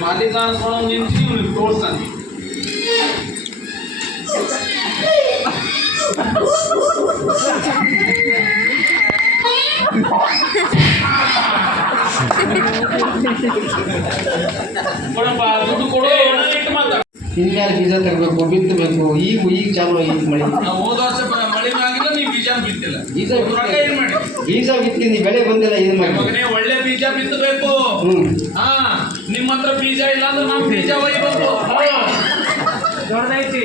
ಮಾಲೀಕ ಅನ್ಕೊಂಡು ನಿಂತು ಇವ್ನಿಗೆ ತೋರ್ಸ್ತಾನೆ. ದುಡ್ಡು ಕೊಡೋ ಇಟ್ಟು ಮಾತಾಡ. ಇನ್ಯಾರು ಬೀಜ ತರಬೇಕು, ಬಿತ್ತಬೇಕು. ಈಗ ಚಾಲು ಈಗ ಮಳೆ. ನಾವು ಹೋದ ವರ್ಷ ಮಳೆನೂ ಆಗಿಲ್ಲ, ನೀವು ಬೀಜ ಬಿತ್ತಿಲ್ಲ. ಬೀಜ ಬಿತ್ತೀನಿ, ಬೆಳೆ ಬಂದಿಲ್ಲ. ಏನು ಮಾಡಿ ಮಗನೇ, ಒಳ್ಳೆ ಬೀಜ ಬಿತ್ತಬೇಕು. ಹಾ, ನಿಮ್ಮ ಹತ್ರ ಬೀಜ ಇಲ್ಲ ಅಂದ್ರೆ ನಾವು ಬೀಜ ಒಯ್ಬೇಕು. ದೊಡ್ಡದೈತಿ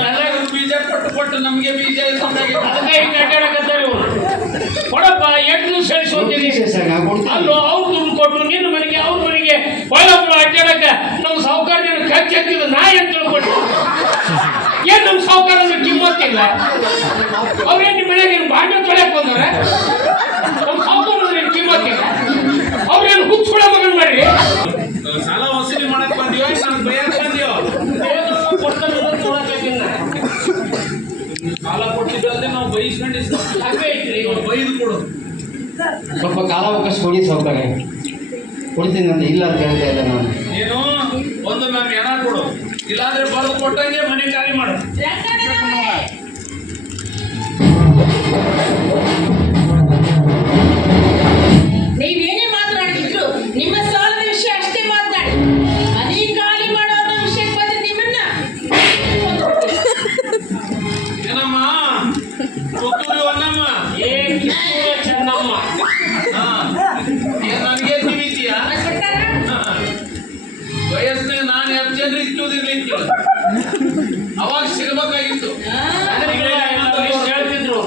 ಎಲ್ಲರಿಗೂ ಬೀಜ ಕೊಟ್ಟು ನಮಗೆ ಬೀಜ ಕೊಡಪ್ಪ. 8 ದಿವಸ ಸರಿಸೋತೀರಿ ಅಲ್ಲೋ. ಅವ್ರು ದುಡ್ಡು ಕೊಟ್ಟು ನಿನ್ನ ಮನೆಗೆ ಅವ್ರ ಮನೆಗೆ ಒಳ್ಳೊಬ್ರು ಅಡ್ಡಾಡಕ್ಕೆ ನಮ್ಮ ಸಾಹುಕಾರ ಖರ್ಚು ಹಾಕಿದ ನಾ ಏನು ತಿಳ್ಕೊಟ್ಟು. ಏನು ನಮ್ಮ ಸಾಹುಕಾರ ಅಂದ್ರೆ ಕಿಮ್ಮತ್ತಿಲ್ಲ. ಅವ್ರೇನು ನಿಮ್ಮ ಮನೆಗೆ ಬಾಂಡೆ ತೊಳೆಯಕ್ಕೆ ಬಂದವ್ರೆ. ನಮ್ಮ ಸಾಹುಕಾರ ಅಂದ್ರೆ ಕಿಮ್ಮತ್ತಿಲ್ಲ. ಅವ್ರೇನು ಹುಚ್ಕೊಳ ಮಗನ್ ಮಾಡ್ರಿ. ಸಾಲ ವಸೂಲಿ ಮಾಡಕ್ ಬಂದಿಯೋ ನಾನು ಬಯಕ್ ಬಂದಿಯೋ? ಸಾಲ ಕೊಟ್ಟಿದ್ರೆ ನಾವು ಬೈಸ್ಕೊಂಡು ಬೈದು ಕೊಡು. ಸ್ವಲ್ಪ ಕಾಲಾವಕಾಶ ಕೊಡಿ ಸಾವುಕಾರ. ಕೊಡ್ತೀನಿ ಅಂತ ಇಲ್ಲ ಅಂತ ಹೇಳ್ತಾ ಇಲ್ಲ ನಾನು. ನೀನು ಒಂದು ನನ್ನ ಹೆಣ ಕೊಡು, ಇಲ್ಲಾಂದ್ರೆ ಬರೆದು ಕೊಟ್ಟಂಗೆ ಮನೆ ಖಾಲಿ ಮಾಡು. ನೀವೇನೇ ಮಾತನಾಡಿದ್ರು ನಿಮ್ಮ ಸಾಲದ ವಿಷಯ ಅಷ್ಟೇ ಮಾತನಾಡಿ. ಮನೆ ಖಾಲಿ ಮಾಡೋ ವಿಷಯಕ್ಕೆ ಬಂದ್ರೆ ನಿಮ್ಮನ್ನ ಏನಮ್ಮ ಪುತ್ತೂರಿ ಹೊನ್ನಮ್ಮ ಚೆನ್ನಮ್ಮ ನನಗೆ ತಿಳಿತೀಯ? ವಯಸ್ಸಿನ ನಾನು 2 ಜನರಿಗೆ ತಿಳಿದಿರ್ಲಿಕ್ಕಿಲ್ಲ. ಅವಾಗ ಸಿಗಬೇಕಾಗಿತ್ತು. ಹೇಳ್ತಿದ್ರು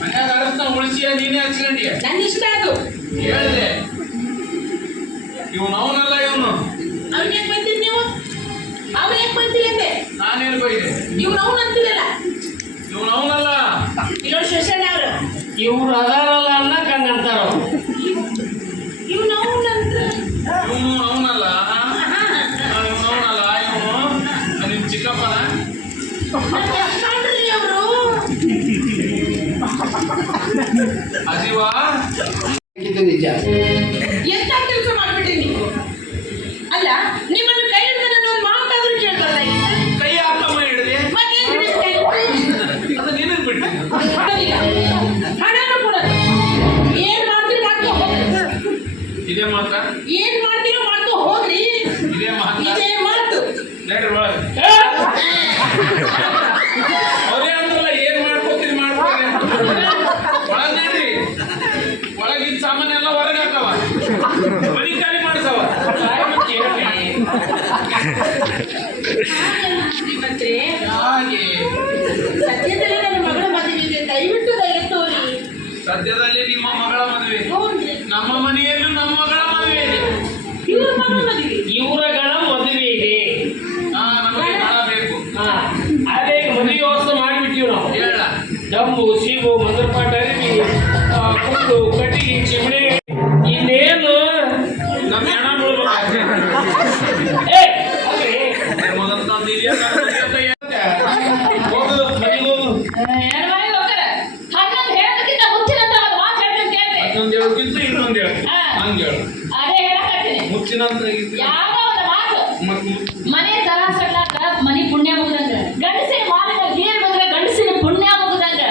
ಮನ್ಯಾಗ ಅರಸ್ನ ಉಳಿಸಿಯ ನೀನೇ ಹಚ್ಕೊಂಡಿಯ. ನನ್ನ ಇಷ್ಟ ಅದು ಹೇಳಿದೆ. ಇವನು ಅವನಲ್ಲ, ಇವನು ಅವ್ನಿಗೆ ಬೈತೀರಿ ನೀವು. ಅವ್ನಿಗೆ ಬೈತಿಲ್ಲ ಅಂದೆ. ನಾನೇನು ಬೈದೆ? ಇವ್ನು ಅವನು ಅಂತಿರಲ್ಲ. ಇವನು ಅವನಲ್ಲ. ಇವ್ರು ಶಶಾಣೆ ಅವರು. ಇವ್ರು ಅದಾರಲ್ಲ ಅನ್ನಕ್ ಹಂಗ ಅಂತಾರ. ಇವ್ನು ಅವನು ಅಂತ. ಇವನು ಅವನಲ್ಲ. ಇವನು ಅವನಲ್ಲ. ಇವನು ನಿಮ್ ಚಿಕ್ಕಪ್ಪನ. ಅವರು ಅದಿವಾ ನಿಜ. ಎಂತ ಕೆಲಸ ಮಾಡ್ಬಿಟ್ರಿ ನೀವು? ಅಲ್ಲ, ನಿಮ್ಮನ್ನು ಕೈ ಹಿಡಿದ ನಾನು ಒಂದು ಮಾತಾದ್ರೂ ಕೇಳ್ಬಾರ್ದಾಗಿತ್ತು. ಕೈ ಹಾಕಮ್ಮ ಹಿಡಿದೆ. ಮತ್ತೇನು ಹಿಡಿಸ್ತಾ ಅದು ನಿನಗೆ ಬಿಟ್ಟು ಹಣನೂ ಕೊಡೋದು. ಏನ್ ಮಾಡ್ತೀರಿ ಮಾಡ್ಕೊ ಹೋಗ್ರಿ. ಇದೇ ಮಾತಾ? ಏನ್ ಮಾಡ್ತೀರೋ ಮಾಡ್ಕೊ ಹೋಗ್ರಿ. ಇದೇ ಮಾತಾ? ಇದೇ ಮಾತು. ನಡ್ರಿ ಒಳಗೆ. ಅವರೇ ಅಂದ್ರಲ್ಲ ಏನ್ ಮಾಡ್ಕೋತೀರಿ ಮಾಡ್ಕೋರಿ. ಒಳಗೆ ನಡ್ರಿ. ಒಳಗಿನ ಸಾಮಾನೆಲ್ಲ ಹೊರಗೆ ಹಾಕವ, ಮನಿ ಖಾಲಿ ಮಾಡಿಸವ. ಹಾಗೆ ಸದ್ಯದಲ್ಲಿ ನನ್ನ ಮಗಳ ಮದುವೆಗೆ ದಯವಿಟ್ಟು ತೋರಿ. ಸದ್ಯದಲ್ಲಿ ನಿಮ್ಮ ಮಗಳ ಮದುವೆ, ಹೌದ್ರಿ. ನಮ್ಮ ಮನೆಯಲ್ಲೂ ನಮ್ಮ ಮಗಳ ಮದುವೆ ಇದೆ. ಇವ್ರ ಮಗಳ ಮದುವೆ, ಇವರಗಳ ಮದುವೆ ಇದೆ. ನಮಗೆ ಹಣ ಬೇಕು. ಅದೇ ಮದುವೆ ವ್ಯವಸ್ಥೆ ಮಾಡಿಬಿಟ್ಟಿವಿ ನಾವು. ಹೇಳ ಡಬ್ಬು ಸೀಬು ಮಂದ್ರಪಾಟ ಅರಿವಿ ಕುಂಡು ಕಟ್ಟಿಗೆ ಚಿಮಣಿ ಇನ್ನೇನು ನಮ್ಮ ಹೆಣ ಬೀಳ್ಬೇಕು. ಮೊದಲು ತಂದು ಹೋಗು ಮನೆಗೆ ಹೋಗು. ಇನ್ನೊಂದು ಹೇಳೋಕ್ಕಿಂತ ಇನ್ನೊಂದು ಹೇಳು. ಹಂಗೆ ಹೇಳು. ಮುಚ್ಚಿನ ಮನೆ ತರ ಸಡ್ಲಾಕ ಮನಿ ಪುಣ್ಯ ಮುಗ್ದಂಗ, ಗಂಡಸಿನ ಮಾಲಿನ ಗೇರ್ ಬಂದ್ರೆ ಗಂಡಸಿನ ಪುಣ್ಯ ಮುಗ್ದಂಗ.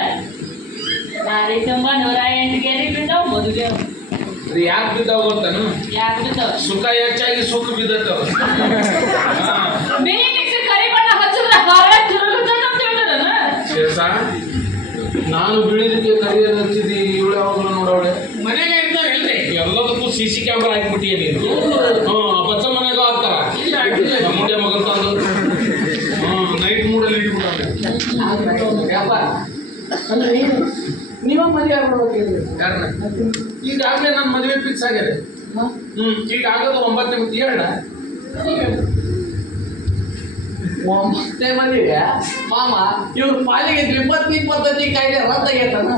ನಾಳೆ ತುಂಬ 108 ಗೇರಿ ಬಿದ್ದಾವ ಮದುವೆ. ಅದು ಯಾಕೆ ಬಿದ್ದಾವ ಗೊತ್ತಾನು? ಯಾಕೆ ಬಿದ್ದಾವ? ಸುಖ ಹೆಚ್ಚಾಗಿ ಸುಖ ಬಿದ್ದತ್ತವ. ಬೇರೆ ಕರಿ ಬಣ್ಣ ಹಚ್ಚಿದ್ರೆ ಹಾರ ತಿರುಗುತ್ತಂತ ಹೇಳ್ತಾರನ. ಶೇಷ, ನಾನು ಬಿಳಿದಕ್ಕೆ ಕರಿಯರ್ ಹಚ್ಚಿದಿ, ಇವಳು ಯಾವಾಗಲೂ ನೋಡವಳೆ. ಮನೆಗೆ ಇರ್ತಾವ ಇಲ್ರಿ, ಎಲ್ಲದಕ್ಕೂ CC ಕ್ಯಾಮ್ರಾ ಹಾಕ್ಬಿಟ್ಟಿಯ ನೀನು. ಬಚ್ಚ ಮನೆಗೂ ಹಾಕ್ತಾರ. ಮುಂದೆ ಮಗನ್ ತಂದು ನೈಟ್ ಮೂಡಲ್ಲಿ ಇಟ್ಬಿಟ್ಟಾರೆ. ನೀವ ಮದುವೆ ಆಗ್ಬಿಡ್ಬೇಕು. ಯಾರನ್ನ? ಈಗಾಗಲೇ ನನ್ನ ಮದುವೆ ಫಿಕ್ಸ್ ಆಗಿದೆ. ಈಗ ಆಗೋದು 9ನೇ ಮತ್ತೆ ಹೇಳ. 9ನೇ ಮದುವೆ ಮಾಮ. ಇವ್ರ ಪಾಲಿಗೆ 20-20 ಕಾಯ್ದೆ ರದ್ದು ಆಗೈತನ.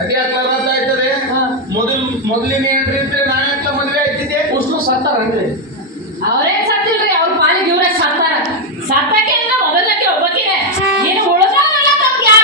ಅದೇ ರದ್ದು ಆಯ್ತದೆ. ಮೊದಲಿನ ಏನ್ರಿ ಇದ್ರೆ ನಾನೆಲ್ಲ ಮದುವೆ ಆಯ್ತಿದ್ದೆ. ಅಷ್ಟು ಸತ್ತಾರ ಅಂದ್ರೆ ಅವರೇ ಸತ್ತಿಲ್ರಿ, ಅವ್ರ ಪಾಲಿಗೆ ಇವರೇ ಸತ್ತಾರ. ಸತ್ತಕ್ಕೆ ಮೊದಲಕ್ಕೆ ಒಬ್ಬಕ್ಕೆ ಏನು ಉಳಿದವರೆಲ್ಲ ತಪ್ಪು ಯಾರು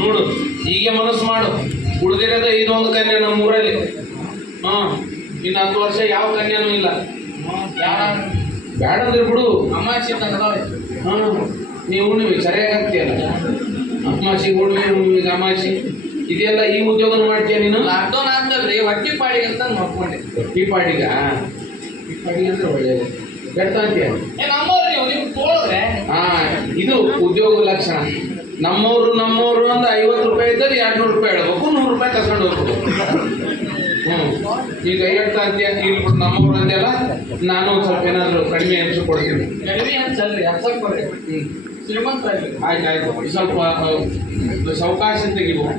ನೋಡು ಹೀಗೆ ಮನಸ್ಸು ಮಾಡು. ಉಳಿದಿರೋದೇ ಇದೊಂದು ಕನ್ಯೆ ನಮ್ಮ ಊರಲ್ಲಿ. ಇನ್ನು 10 ವರ್ಷ ಯಾವ ಕನ್ಯಾನೂ ಇಲ್ಲ. ಬೇಡ ಅಂದ್ರೆ ಬಿಡು. ನೀವು ಹುಣ್ಣಿಮೆ ಸರಿಯಾಗಿ ಆಗ್ತೀಯಲ್ಲ. ಅಮಾಸಿ ಹುಣ್ಣಿಮೆ, ಹುಣ್ಣಿಮೆಗೆ ಅಮಾಸಿ ಇದೆಲ್ಲ ಈ ಉದ್ಯೋಗ ಮಾಡ್ತೀಯ ನೀನು? ಲಾಕ್ಡೌನ್ ಆಗ್ತಲ್ರಿ, ಹೊಟ್ಟಿ ಪಾಡಿಗೆ ಅಂತ ನೋಡ್ಕೊಂಡೆ. ಈ ಪಾಡಿಗ ಅಂದ್ರೆ ಒಳ್ಳೇದು. ಬೆಡ್ತಾ ಅಂತೀಯ? ನಮ್ಮವ್ರು ನೀವು ತೋಳಿದ್ರೆ ಇದು ಉದ್ಯೋಗ ಲಕ್ಷಣ. ನಮ್ಮವರು ಒಂದು 50 ರೂಪಾಯಿ ಇದ್ದರೆ 200 ರೂಪಾಯಿ ಹೇಳ್ಬೇಕು, 100 ರೂಪಾಯಿ ತಗೊಂಡು ಹೋಗ್ಬೇಕು. ಈಗ ಹೇಳ್ತಾ ಅಂತೀಯ, ಇಲ್ಬಿಟ್ಟು ನಮ್ಮವ್ರು ಅಂತೆಲ್ಲ ನಾನು ಒಂದು ಸ್ವಲ್ಪ ಏನಾದ್ರು ಕಡಿಮೆ ಹೆಸರು ಕೊಡ್ತೀನಿ. ಕಡಿಮೆ ಅನ್ಸಲ್ರಿ, ಹಚ್ಚಕ್ ಬರ್ರಿ. ಶ್ರೀಮಂತ ಆಯ್ತು ಸ್ವಲ್ಪ ಸಾವಕಾಶ ತೆಗಿಬೋದು.